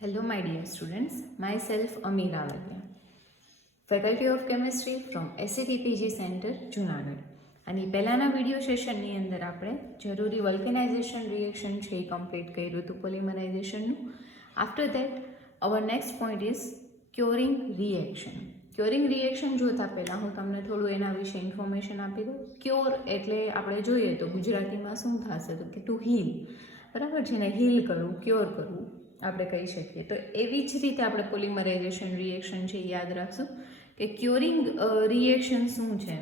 Hello, my dear students. Myself, Ami Ravaliya, Faculty of Chemistry from SCTPG Center, Junagadh. અને પહેલાંના video સેશનની અંદર આપણે જરૂરી વલ્કેનાઇઝેશન રિએક્શન છે એ કમ્પ્લીટ કર્યું હતું પોલિમરાઇઝેશનનું. After that our next point is curing reaction. Curing reaction જોતાં પહેલાં હું તમને થોડું એના વિશે ઇન્ફોર્મેશન આપી દઉં. ક્યોર એટલે આપણે જોઈએ તો ગુજરાતીમાં શું થશે તો કે ટુ હીલ, બરાબર છે ને, હીલ કરવું, ક્યોર કરવું આપણે કહી શકીએ. તો એવી જ રીતે આપણે પોલિમરાઇઝેશન રિએક્શન છે યાદ રાખશું કે ક્યોરિંગ રિએક્શન શું છે.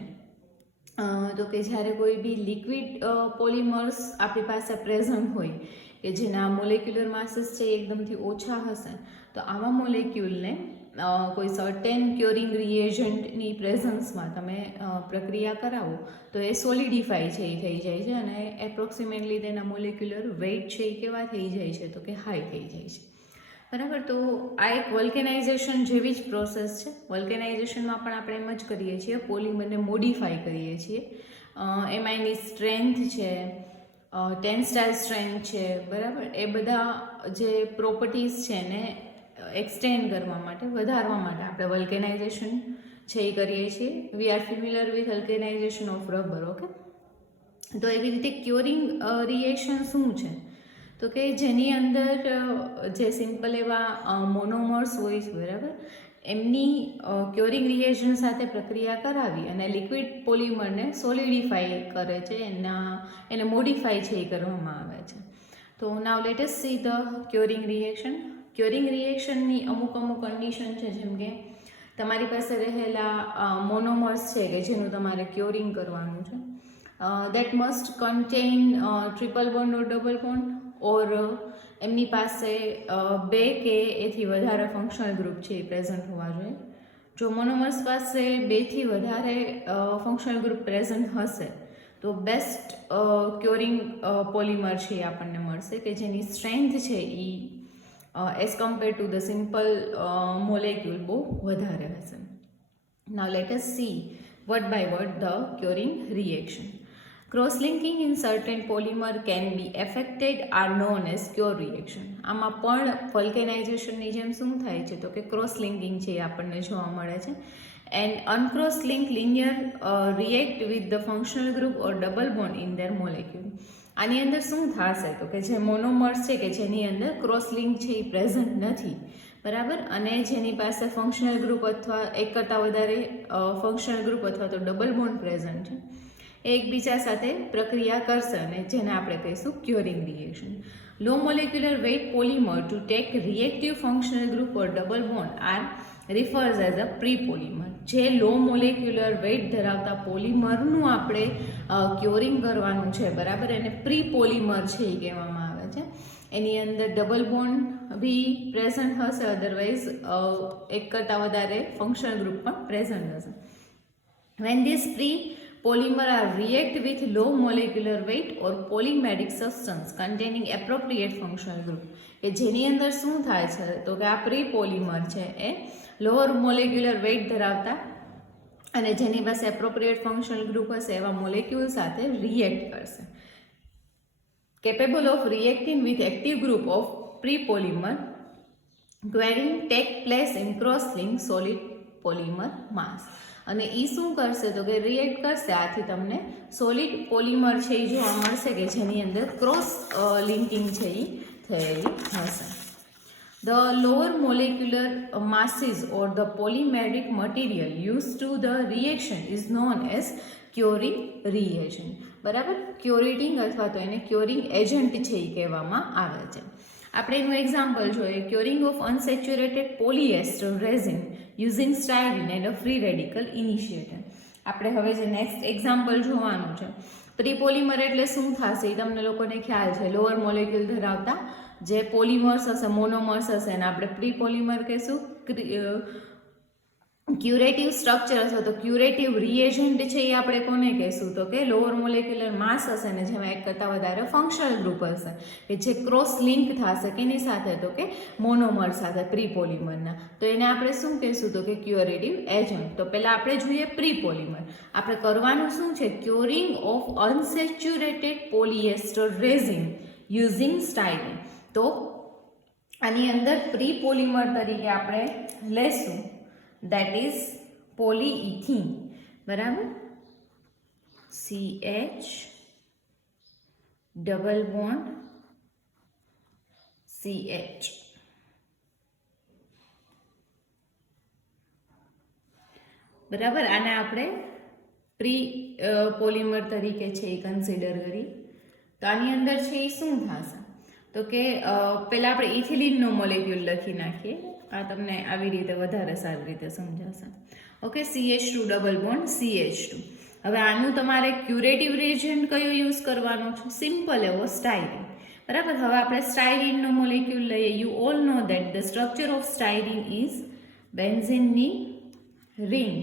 તો કે જ્યારે કોઈ બી લિક્વિડ પોલિમર્સ આપણી પાસે પ્રેઝન્ટ હોય કે જેના મોલેક્યુલર માસીસ છે એકદમથી ઓછા હશે, તો આવા મોલેક્યુલને કોઈ સર્ટેન ક્યોરિંગ રિએજન્ટની પ્રેઝન્સમાં તમે પ્રક્રિયા કરાવો તો એ સોલિડિફાઈ છે એ થઈ જાય છે અને એપ્રોક્સિમેટલી તેના મોલેક્યુલર વેઇટ છે એ કેવા થઈ જાય છે તો કે હાઈ થઈ જાય છે, બરાબર. તો આ એક વલ્કેનાઇઝેશન જેવી જ પ્રોસેસ છે. વલ્કેનાઇઝેશનમાં પણ આપણે એમ જ કરીએ છીએ, પોલિમરને મોડિફાઈ કરીએ છીએ. એમાં એની સ્ટ્રેન્થ છે, ટેન્સાઇલ સ્ટ્રેન્થ છે, બરાબર, એ બધા જે પ્રોપર્ટીઝ છે ને એક્સટેન્ડ કરવા માટે, વધારવા માટે આપણે વલ્કેનાઇઝેશન છે એ કરીએ છીએ. We are familiar with vulcanisation of rubber, okay. તો એવી રીતે ક્યોરિંગ રિએક્શન શું છે તો કે જેની અંદર જે સિમ્પલ એવા મોનોમર્સ હોય છે, બરાબર, એમની ક્યોરિંગ રિએજન્ટ સાથે પ્રક્રિયા કરાવી અને લિક્વિડ પોલિમરને સોલિડિફાઈ કરે છે, એને મોડિફાઈ છે એ કરવામાં આવે છે. તો now let us see the curing reaction. Curing રિએક્શનની અમુક કન્ડિશન છે, જેમ કે તમારી પાસે રહેલા મોનોમર્સ છે કે જેનું તમારે ક્યોરિંગ કરવાનું છે. That must contain triple bond or double bond, or એમની પાસે બે કે એથી વધારે ફંક્શનલ ગ્રુપ છે એ પ્રેઝન્ટ હોવા જોઈએ. જો મોનોમર્સ પાસે બેથી વધારે ફંક્શનલ ગ્રુપ પ્રેઝન્ટ હશે તો બેસ્ટ ક્યોરિંગ પોલિમર છે એ આપણને મળશે કે જેની સ્ટ્રેન્થ છે એ as compare to the simple molecule બહુ વધારે હશે. Now let us see word by word the curing reaction. Cross-linking in certain polymer can be affected are known as cure reaction. આમાં પણ વલ્કેનાઇઝેશનની જેમ શું થાય છે તો કે ક્રોસ લિંકિંગ છે એ આપણને જોવા મળે છે. And uncross link linear react with the functional group or double bond in their molecule. આની અંદર શું થશે તો કે જે મોનોમર્સ છે કે જેની અંદર ક્રોસ લિંક છે એ પ્રેઝન્ટ નથી, બરાબર, અને જેની પાસે ફંક્શનલ ગ્રુપ અથવા એક કરતાં વધારે ફંક્શનલ ગ્રુપ અથવા તો ડબલ બોન્ડ પ્રેઝન્ટ છે, એકબીજા સાથે પ્રક્રિયા કરશે અને જેને આપણે કહીશું curing reaction. Low molecular weight polymer to take reactive functional group or double bond are refers as a pre polymer. જે લો મોલેક્યુલર વેઇટ ધરાવતા પોલિમરનું આપણે ક્યોરિંગ કરવાનું છે, બરાબર, એને પ્રી પોલિમર છે એ કહેવામાં આવે છે. એની અંદર ડબલ બોન્ડ બી પ્રેઝન્ટ હશે, અધરવાઇઝ એક કરતાં વધારે ફંક્શનલ ગ્રુપ પણ પ્રેઝન્ટ હશે. When this pre polymer are react with low molecular weight or polymeric substance containing appropriate functional group. કે જેની અંદર શું થાય છે તો કે આ પ્રી પોલિમર છે એ લોઅર મોલેક્યુલર વેઇટ ધરાવતા અને જેની પાસે એપ્રોપ્રિએટ ફંક્શનલ ગ્રુપ હશે એવા મોલેક્યુલ સાથે રિએક્ટ કરશે. Capable of reacting with active group of pre polymer curing take place in cross link solid polymer mass. અને એ શું કરશે તો કે રિએક્ટ કરશે, આથી તમને સોલિડ પોલિમર છે એ જોવા મળશે કે જેની અંદર ક્રોસ લિંકિંગ છે એ થયેલી હશે. The lower molecular masses or the polymeric material used to the reaction is known as curing reagent, બરાબર. ક્યોરેટિંગ અથવા તો એને ક્યોરિંગ એજન્ટ છે એ કહેવામાં આવે છે. આપણે એનું એક્ઝામ્પલ જોઈએ, curing of unsaturated polyester resin using styrene and a free radical initiator. આપણે હવે જે નેક્સ્ટ એક્ઝામ્પલ જોવાનું છે, પ્રી પોલિમર એટલે શું થશે એ તમને લોકોને ખ્યાલ છે. લોઅર મોલેક્યુલ ધરાવતા જે પોલિમર્સ હશે, મોનોમર્સ હશે, એને આપણે પ્રી પોલિમર કહીશું. ક્યુરેટિવ સ્ટ્રક્ચર અથવા તો ક્યુરેટિવ રિએજન્ટ છે એ આપણે કોને કહીશું તો કે લોઅર મોલેક્યુલર માસ હશે ને જેમાં એક કરતાં વધારે ફંક્શનલ ગ્રુપ હશે કે જે ક્રોસ લિંક થશે કેની સાથે તો કે મોનોમર સાથે પ્રી પોલિમરના, તો એને આપણે શું કહીશું તો કે ક્યુરેટિવ એજન્ટ. તો પહેલાં આપણે જોઈએ પ્રી પોલિમર. આપણે કરવાનું શું છે, curing of unsaturated polyester resin using styrene. તો આની અંદર પ્રી પોલિમર તરીકે આપણે લેશું, દેટ ઇઝ પોલીઇથીન. બરાબર, CH ડબલ બોન્ડ CH. બરાબર, આને આપણે પ્રી પોલિમર તરીકે છે એ કન્સિડર કરી. તો આની અંદર છે એ શું થશે, તો કે પહેલાં આપણે ઇથિલિનનો મોલેક્યુલ લખી નાખીએ. આ તમને આવી રીતે વધારે સારી રીતે સમજાશે. Okay, CH2 double bond CH2. હવે આનું તમારે ક્યુરેટિવ રિએજન્ટ કયો યુઝ કરવાનો છે? સિમ્પલ એવો સ્ટાયરીન. બરાબર, હવે આપણે સ્ટાયરીનનો મોલેક્યુલ લઈએ. You all know that the structure of styrene is બેન્ઝીનની રિંગ.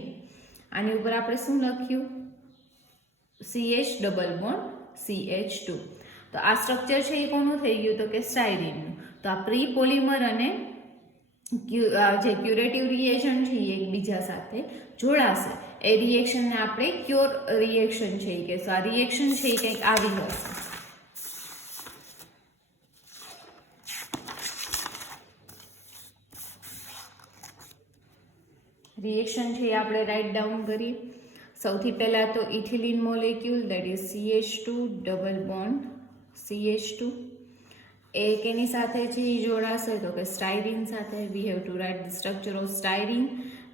આની ઉપર આપણે શું લખ્યું? CH double bond CH2. તો આ સ્ટ્રક્ચર છે એ કોનું થઈ ગયું? તો કે સ્ટાયરીનનું. તો આ પ્રી પોલિમર અને જે ક્યુરેટિવ રિએક્શન છે એ એકબીજા સાથે જોડાશે. એ રિએક્શનને આપણે ક્યોર રિએક્શન છે એ કહેશું. આ રિએક્શન છે એ કંઈક આવી હશે. રિએક્શન છે એ આપણે રાઇટ ડાઉન કરીએ. સૌથી પહેલાં તો ethylene molecule, that is CH2 double bond CH2. એ કેની સાથે છે એ જોડાશે? તો કે સ્ટાયરીન સાથે. We have to write the structure of styrene,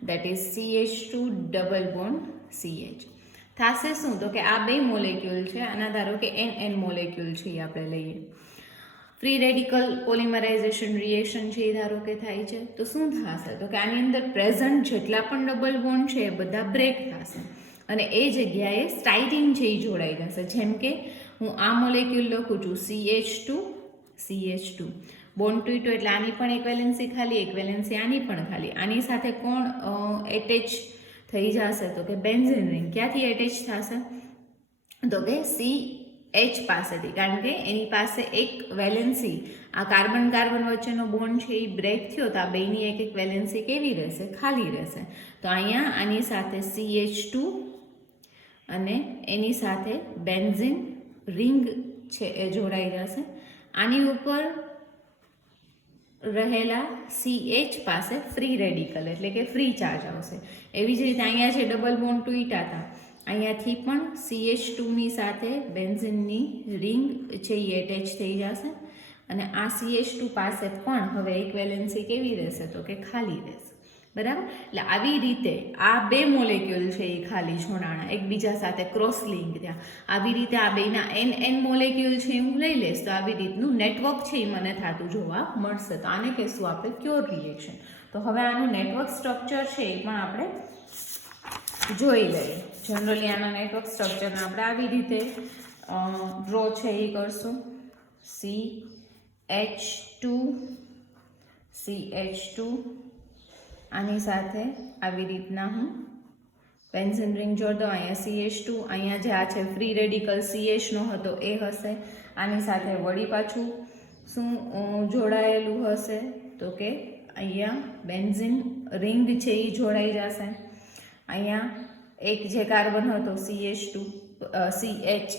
that is CH2 double bond CH. થશે શું? તો કે આ બે મોલેક્યુલ છે, આના ધારો કે NN મોલેક્યુલ છે એ આપણે લઈએ. ફ્રી રેડિકલ પોલિમરાઇઝેશન રિએક્શન છે એ ધારો કે થાય છે, તો શું થશે? તો કે આની અંદર પ્રેઝન્ટ જેટલા પણ ડબલ બોન્ડ છે એ બધા બ્રેક થશે અને એ જગ્યાએ સ્ટાયરીન છે એ જોડાઈ જશે. જેમ કે હું આ મોલેક્યુલ લખું છું CH2 બોન્ડ ટુ એટલે આની પણ એક વેલેન્સી ખાલી, એક વેલેન્સી આની પણ ખાલી. આની સાથે કોણ એટેચ થઈ જશે? તો કે બેન્ઝીન રિંગ. ક્યાંથી એટેચ થશે? તો કે CH પાસેથી, કારણ કે એની પાસે એક વેલેન્સી, આ કાર્બન કાર્બન વચ્ચેનો બોન્ડ છે એ બ્રેક થયો તો આ બેની એક એક વેલેન્સી કેવી રહેશે? ખાલી રહેશે. તો અહીંયા આની સાથે CH2 અને એની સાથે બેન્ઝીન રિંગ છે એ જોડાઈ જશે. આની ઉપર રહેલા CH પાસે ફ્રી રેડિકલ એટલે કે ફ્રી ચાર્જ આવશે. એવી જ રીતે અહીંયા જે ડબલ બોન્ડ તૂટ્યા હતા, અહીંયાથી પણ CH2ની સાથે બેન્ઝીનની રિંગ છે એ એટેચ થઈ જશે અને આ CH2 પાસે પણ હવે એક વેલેન્સી કેવી રહેશે? તો કે ખાલી રહેશે. બરાબર, એટલે આવી રીતે આ બે મોલેક્યુલ છે એ ખાલી જોડાણા, એકબીજા સાથે ક્રોસ લિંક થયા. આવી રીતે આ બેના NN મોલેક્યુલ છે હું લઈ લઈશ તો આવી રીતનું નેટવર્ક છે એ મને થતું જોવા મળશે. તો આને કહીશું આપણે ક્યોર રિએક્શન. તો હવે આનું નેટવર્ક સ્ટ્રક્ચર છે એ પણ આપણે જોઈ લઈએ. જનરલી આના નેટવર્ક સ્ટ્રક્ચરને આપણે આવી રીતે ડ્રો છે એ કરશું. CH2 આની સાથે આવી રીતના હું બેન્ઝીન રિંગ જોડી દઉં. અહીંયા CH2, અહીંયા જે આ છે ફ્રી રેડિકલ CH નો હતો એ હશે. આની સાથે વળી પાછું શું જોડાયેલું હશે? તો કે અહીંયા બેન્ઝીન રિંગ છે એ જોડાઈ જશે. અહીંયા એક જે કાર્બન હતો CH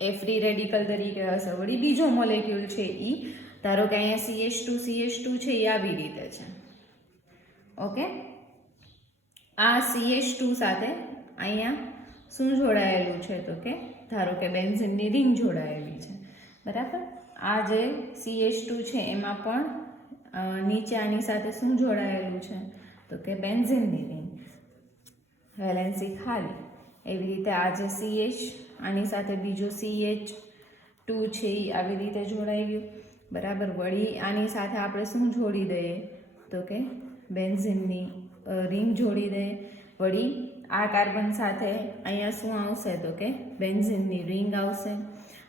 એ ફ્રી રેડિકલ તરીકે હશે. વળી બીજો મોલેક્યુલ છે એ ધારો કે અહીંયા CH2 છે એ આવી રીતે છે. ઓકે, આ CH2 સાથે અહીંયા શું જોડાયેલું છે? તો કે ધારો કે બેન્ઝીનની રિંગ જોડાયેલી છે. બરાબર, આ જે CH2 છે એમાં પણ નીચે આની સાથે શું જોડાયેલું છે? તો કે બેન્ઝીનની રિંગ, વેલેન્સી ખાલી. એવી રીતે આ જે CH આની સાથે બીજો CH2 છે એ આવી રીતે જોડાઈ ગયું. બરાબર, વળી આની સાથે આપણે શું જોડી દઈએ? તો કે બેન્ઝીનની રિંગ જોડી દઈએ. વળી આ કાર્બન સાથે અહીંયા શું આવશે? તો કે બેન્ઝીનની રિંગ આવશે.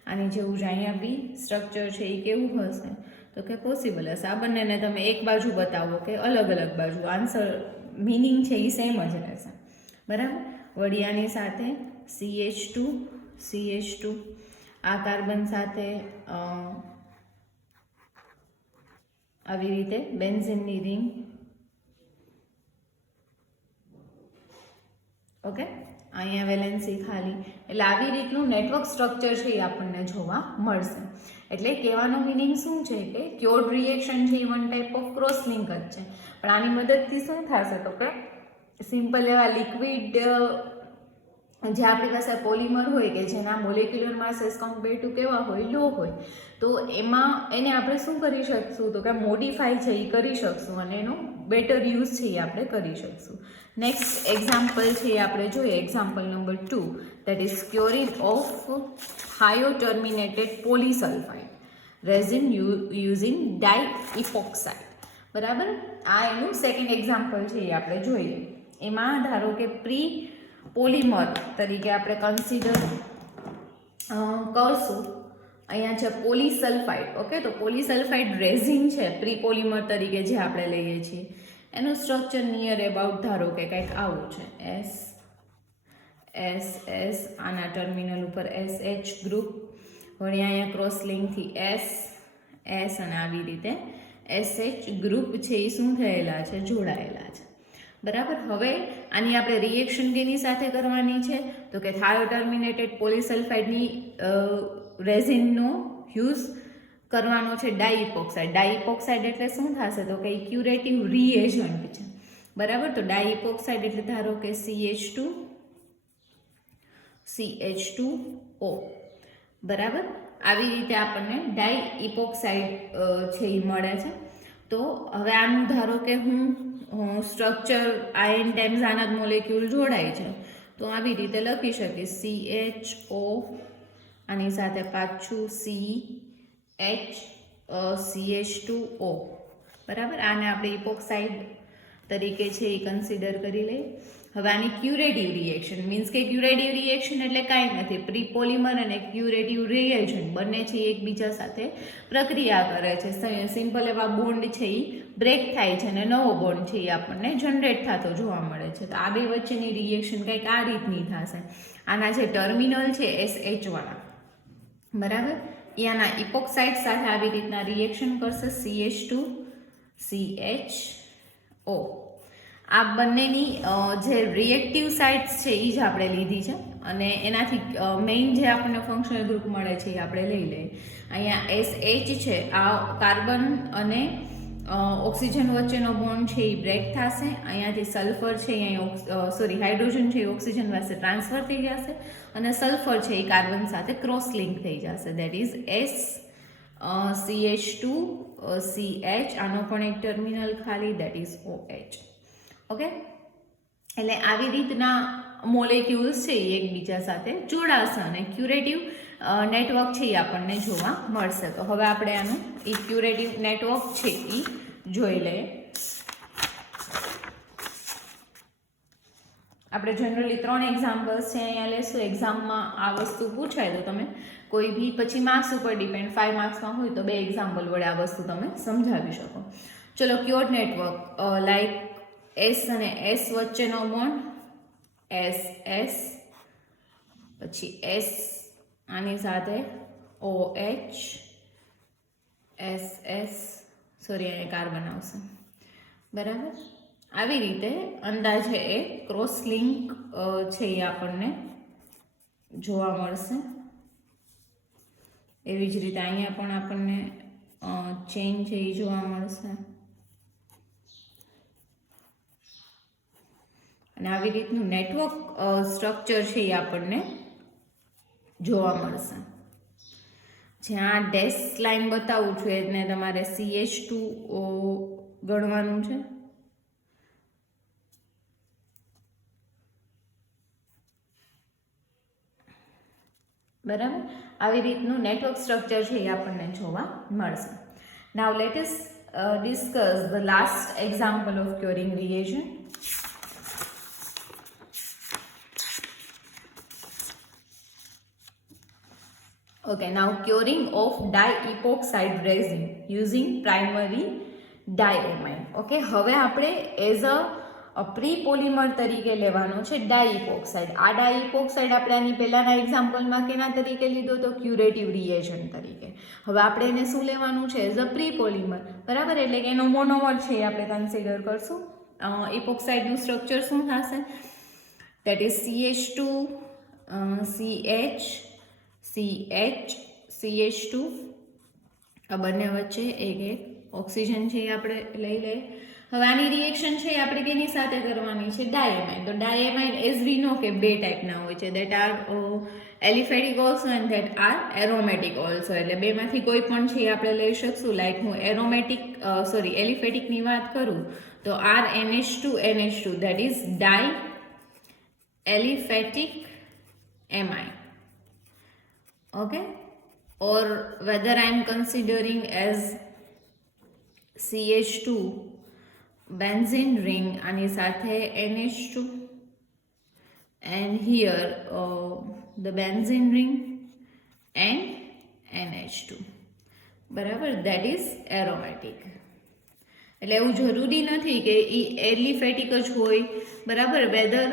આની જેવું જ અહીંયા બી સ્ટ્રક્ચર છે એ કેવું હશે? તો કે પોસિબલ હશે. આ બંનેને તમે એક બાજુ બતાવો કે અલગ અલગ બાજુ, આન્સર મિનિંગ છે એ સેમ જ રહેશે. બરાબર, વળી આની સાથે CH2 આ કાર્બન સાથે આવી રીતે બેન્ઝીનની રિંગ. ઓકે, અહીંયા વેલેન્સી ખાલી. એટલે આવી રીતનું નેટવર્ક સ્ટ્રક્ચર છે એ આપણને જોવા મળશે. એટલે કહેવાનો મિનિંગ શું છે કે ક્યોર્ડ રિએક્શન છે એ one type of cross link જ છે, પણ આની મદદથી શું થશે તો કે સિમ્પલ એવા લિક્વિડ જે આપણી પાસે પોલિમર હોય કે જેના મોલેક્યુલર માસ એઝ કમ્પેર ટુ કેવા હોય, લો હોય, તો એમાં એને આપણે શું કરી શકશું તો કે મોડિફાઈ છે એ કરી શકશું અને એનો બેટર યુઝ છે એ આપણે કરી શકશું. નેક્સ્ટ એક્ઝામ્પલ છે એ આપણે જોઈએ, example number 2, that is curing of હાયો terminated polysulphide resin using diepoxide. બરાબર, આ એનું સેકન્ડ એક્ઝામ્પલ છે એ આપણે જોઈએ. એમાં ધારો કે પ્રી પોલિમર તરીકે આપણે કન્સિડર કરશું, અહીંયા છે પોલીસલ્ફાઇડ. ઓકે, તો પોલીસલ્ફાઇડ રેઝિન છે પ્રી પોલિમર તરીકે જે આપણે લઈએ છીએ, એનું સ્ટ્રક્ચર નિયર એબાઉટ ધારો કે કંઈક આવું છે, એસ આના ટર્મિનલ ઉપર SH ગ્રુપ, વળી અહીંયા ક્રોસ લિંકથી એસ અને આવી રીતે SH ગ્રુપ છે એ શું થયેલા છે, જોડાયેલા છે. બરાબર, હવે આની આપણે રિએક્શન કેની સાથે કરવાની છે તો કે થાયો ટર્મિનેટેડ પોલીસલ્ફાઇડની રેઝિનનો યુઝ કરવાનો છે ડાઇઇપોક્સાઇડ. ડાઇઇપોક્સાઇડ એટલે શું થશે તો કે ક્યુરેટિવ રિએજન્ટ છે. બરાબર, તો ડાઇઇપોક્સાઇડ એટલે ધારો કે CH2O. બરાબર, આવી રીતે આપણને ડાઇઇપોક્સાઇડ છે એ મળે છે. તો હવે આનું ધારો કે હું સ્ટ્રક્ચર આયન ટાઈમ્સ આના જ મોલેક્યુલ જોડાય છે, તો આવી રીતે લખી શકીશ CHO, આની સાથે પાછું CH2O. બરાબર, આને આપણે ઇપોક્સાઇડ તરીકે છે એ કન્સિડર કરી લઈએ. હવે આની ક્યુરેટિવ રિએક્શન મીન્સ કે ક્યુરેટિવ રિએક્શન એટલે કાંઈ નથી, પ્રી પોલિમર અને ક્યુરેટિવ રિએજન્ટ બંને છે એ એકબીજા સાથે પ્રક્રિયા કરે છે, સિમ્પલ એવા બોન્ડ છે એ બ્રેક થાય છે અને નવો બોન્ડ છે એ આપણને જનરેટ થતો જોવા મળે છે. તો આ બે વચ્ચેની રિએક્શન કંઈક આ રીતની થશે. આના જે ટર્મિનલ છે SH વાળા, બરાબર, એ આના ઇપોક્સાઇડ સાથે આવી રીતના રિએક્શન કરશે CH2CHO. આ બંનેની જે રિએક્ટિવ સાઇટ્સ છે એ જ આપણે લીધી છે અને એનાથી મેઇન જે આપણને ફંક્શનલ ગ્રુપ મળે છે એ આપણે લઈ લઈએ. અહીંયા SH છે, આ કાર્બન અને ઓક્સિજન વચ્ચેનો બોન્ડ છે એ બ્રેક થશે. અહીંયાથી સલ્ફર છે અહીંયા હાઇડ્રોજન છે એ ઓક્સિજન પાસે ટ્રાન્સફર થઈ જશે અને સલ્ફર છે એ કાર્બન સાથે ક્રોસ લિંક થઈ જશે, દેટ ઇઝ CH2CH. આનો પણ એક ટર્મિનલ ખાલી, દેટ ઇઝ OH. ઓકે, એટલે આવી રીતના મોલેક્યુલ્સ છે એ એકબીજા સાથે જોડાશે અને ક્યુરેટિવ નેટવર્ક છે એ આપણને જોવા મળશે. તો હવે આપણે આનું એ ક્યુરેટિવ નેટવર્ક છે એ જોઈ લઈએ. આપણે જનરલી 3 એક્ઝામ્પલ્સ છે અહીંયા લેશું. એક્ઝામમાં આ વસ્તુ પૂછાય તો તમે કોઈ બી પછી માર્ક્સ ઉપર ડિપેન્ડ, 5 માર્ક્સમાં હોય તો 2 એક્ઝામ્પલ વડે આ વસ્તુ તમે સમજાવી શકો. ચલો, ક્યોર્ડ નેટવર્ક લાઈક S અને S વચ્ચેનો બોન્ડ SS, પછી S આની સાથે OH, SS, અહીંયા કાર્બન આવશે. બરાબર, આવી રીતે અંદાજે એ ક્રોસ લિંક છે એ આપણને જોવા મળશે. એવી જ રીતે અહીંયા પણ આપણને ચેઇન છે એ જોવા મળશે અને આવી રીતનું નેટવર્ક સ્ટ્રક્ચર છે એ આપણને જોવા મળશે. જ્યાં ડેશ લાઈન બતાવું છું એને તમારે CH2O ગણવાનું છે. બરાબર, આવી રીતનું નેટવર્ક સ્ટ્રક્ચર છે એ આપણને જોવા મળશે. Now let us discuss the last example of curing reagent. Okay, now curing of diepoxide resin using primary diamine. Okay, હવે આપણે એઝ અ પ્રી પોલિમર તરીકે લેવાનો છે ડાઇઇપોક્સાઇડ. આ ડાઇઇપોક્સાઇડ આપણે આની પહેલાના એક્ઝામ્પલમાં કેના તરીકે લીધો તો ક્યુરેટિવ રિએજન્ટ તરીકે. હવે આપણે એને શું લેવાનું છે એઝ અ પ્રી પોલિમર. બરાબર, એટલે કે એનો મોનોમર છે એ આપણે કન્સિડર કરશું. ઇપોક્સાઇડનું સ્ટ્રક્ચર શું થશે, that is CH2 CH CH CH2 આ બંને વચ્ચે એક ઓક્સિજન છે એ આપણે લઈ લઈએ. હવે આની રિએક્શન છે આપણે કેની સાથે કરવાની છે? ડાયમાઇન. તો ડાયમાઇન એઝ વી નો કે બે ટાઈપના હોય છે, that R aliphatic also and that are aromatic also. એટલે બેમાંથી કોઈ પણ છે એ આપણે લઈ શકશું. લાઈક હું એલિફેટિકની વાત કરું તો RNH2NH2 that is di aliphatic amine. Okay, or whether I am considering as CH2 benzene ring આની સાથે NH2 and here the benzene ring and NH2, બરાબર, that is aromatic. એટલે એવું જરૂરી નથી કે એ એલિફેટિક જ હોય, બરાબર, whether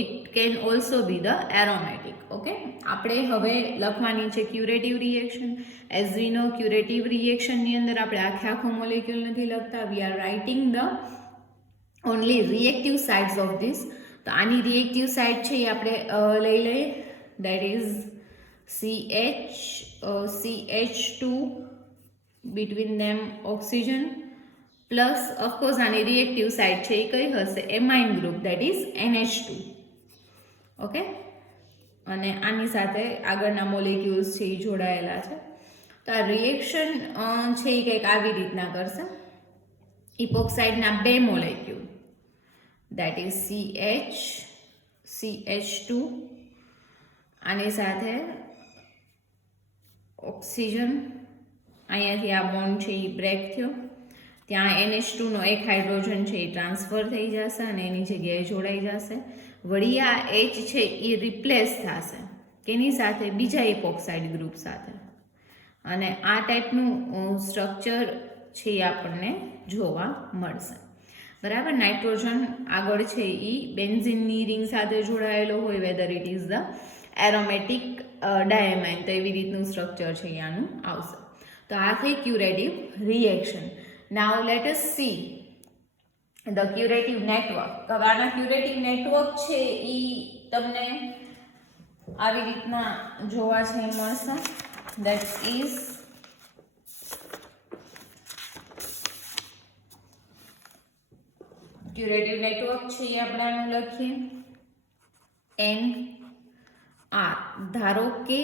it can also be the aromatic. Okay, આપણે હવે લખવાની છે curative reaction. As we know curative રિએક્શનની અંદર આપણે આખો મોલેક્યુલ નથી લખતા, we are writing the only reactive sides of this. તો આની રિએક્ટિવ સાઇડ છે એ આપણે લઈ લઈએ, that is CH2 between them oxygen plus of course આની રિએક્ટિવ સાઇડ છે એ કઈ હશે? Amine group, that is NH2. Okay, અને આની સાથે આગળના મોલેક્યુલ્સ છે એ જોડાયેલા છે. તો આ રિએક્શન છે એ કંઈક આવી રીતના કરશે. ઇપોક્સાઇડના બે મોલેક્યુલ, દેટ ઇઝ CH2, આની સાથે ઓક્સિજન, અહીંયાથી આ બોન્ડ છે એ બ્રેક થયો, ત્યાં NH2 નો એક હાઇડ્રોજન છે એ ટ્રાન્સફર થઈ જશે અને એની જગ્યાએ જોડાઈ જશે. વળી આ H છે એ રિપ્લેસ થશે કેની સાથે? બીજા ઇપોક્સાઇડ ગ્રુપ સાથે. અને આ ટાઈપનું સ્ટ્રક્ચર છે એ આપણને જોવા મળશે, બરાબર. નાઇટ્રોજન આગળ છે એ બેન્ઝીનની રિંગ સાથે જોડાયેલો હોય, whether it is the aromatic diamine. તો એવી રીતનું સ્ટ્રક્ચર છે આનું આવશે. તો આ થઈ curative reaction. Now let us see the curative network. હવે આના ક્યુરેટિવ નેટવર્ક છે એ તમને આવી રીતના જોવા છે મળશે. That is ક્યુરેટિવ નેટવર્ક છે એ આપણે આનું લખીએ NR. ધારો કે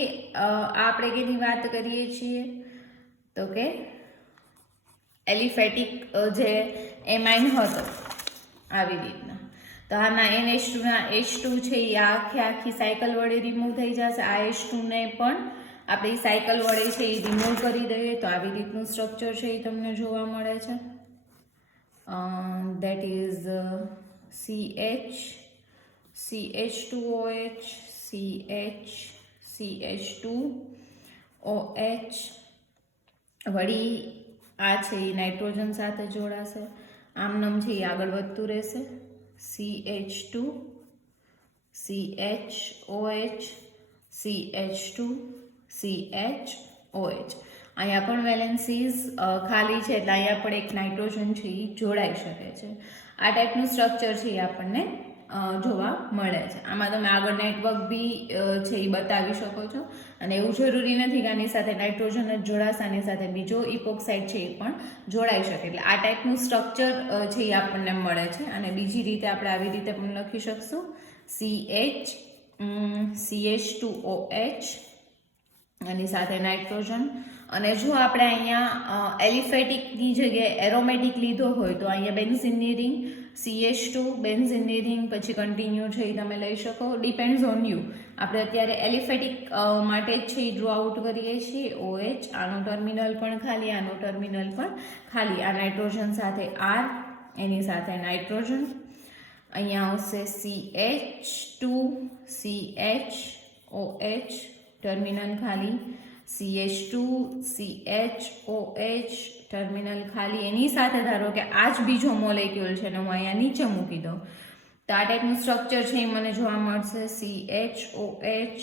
આપણે કેની વાત કરીએ છીએ તો કે એલિફેટિક જે એમાઇન હતો આવી રીતના. તો આના NH2 ના H2 છે એ આખી સાયકલ વડે રિમૂવ થઈ જશે. આ H2 ને પણ આપણે સાયકલ વડે છે એ રિમૂવ કરી દઈએ તો આવી રીતનું સ્ટ્રક્ચર છે એ તમને જોવા મળે છે. That is CH2OH, CH2OH. વળી આ છે એ નાઇટ્રોજન સાથે જોડાશે, આમનામ છે એ આગળ વધતું રહેશે. CH2, CHOH, CH2, CHOH. અહીંયા પણ વેલેન્સીઝ ખાલી છે એટલે અહીંયા પણ એક નાઇટ્રોજન છે એ જોડાઈ શકે છે. આ ટાઈપનું સ્ટ્રક્ચર છે એ આપણને જોવા મળે છે. આમાં તમે આગળ નેટવર્ક બી છે એ બતાવી શકો છો. અને એવું જરૂરી નથી કે આની સાથે નાઇટ્રોજન જ જોડાશે, આની સાથે બીજો ઇપોક્સાઇડ છે એ પણ જોડાઈ શકે. એટલે આ ટાઈપનું સ્ટ્રક્ચર છે એ આપણને મળે છે. અને બીજી રીતે આપણે આવી રીતે પણ લખી શકશું, CH2OH આની સાથે નાઇટ્રોજન. અને જો આપણે અહીંયા એલિફેટિકની જગ્યાએ એરોમેટિક લીધો હોય તો અહીંયા બેન્ઝીનની રિંગ, CH2 બેન્ઝીનની રિંગ, પછી કન્ટિન્યુ છે એ તમે લઈ શકો. Depends on you. આપણે અત્યારે એલિફેટિક માટે જ છે એ ડ્રો આઉટ કરીએ છીએ. OH, આનો ટર્મિનલ પણ ખાલી, આનો ટર્મિનલ પણ ખાલી. આ નાઇટ્રોજન સાથે R, એની સાથે નાઇટ્રોજન. અહીંયા આવશે CH2CHOH, ટર્મિનલ ખાલી. CH2CHOH, ટર્મિનલ ખાલી. એની સાથે ધારો કે આ જ બીજો મોલેક્યુલ છે ને હું અહીંયા નીચે મૂકી દઉં તો આ ટાઈપનું સ્ટ્રક્ચર છે એ મને જોવા મળશે. CHOH,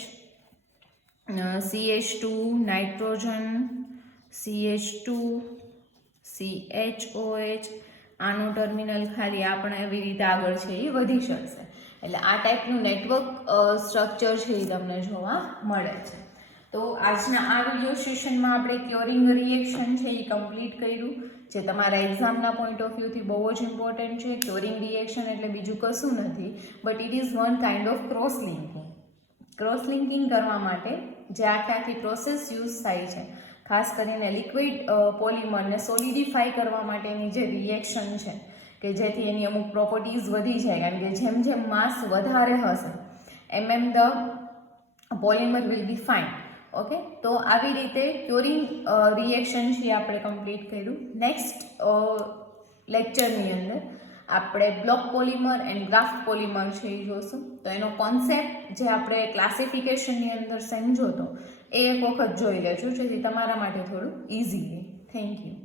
CH2, nitrogen, CH2, CHOH, આનું ટર્મિનલ ખાલી. આ પણ એવી રીતે આગળ છે એ વધી શકશે. એટલે આ ટાઈપનું નેટવર્ક સ્ટ્રક્ચર છે એ તમને જોવા મળે છે. તો આજના આ વિડીયો સેશનમાં આપણે ક્યોરિંગ રિએક્શન છે એ કમ્પ્લીટ કર્યું, જે તમારા એક્ઝામના પોઈન્ટ ઓફ વ્યૂથી બહુ જ ઇમ્પોર્ટન્ટ છે. ક્યોરિંગ રિએક્શન એટલે બીજું કશું નથી, but it is one kind of cross linking. Cross linking કરવા માટે જે આખી પ્રોસેસ યુઝ થાય છે, ખાસ કરીને લિક્વિડ પોલિમરને સોલિડિફાઈ કરવા માટેની જે રિએક્શન છે, કે જેથી એની અમુક પ્રોપર્ટીઝ વધી જાય, કારણ કે જેમ જેમ માસ વધારે હશે am the polymer will be fine. Okay, તો આવી રીતે ક્યોરિંગ રિએક્શન છે આપણે કમ્પ્લીટ કર્યું. નેક્સ્ટ લેક્ચરની અંદર આપણે block polymer and graft polymer છે એ જોશું. તો એનો કોન્સેપ્ટ જે આપણે ક્લાસિફિકેશનની અંદર સમજો તો એ એક વખત જોઈ લેજો, જેથી તમારા માટે થોડું ઇઝી રહે. Thank you.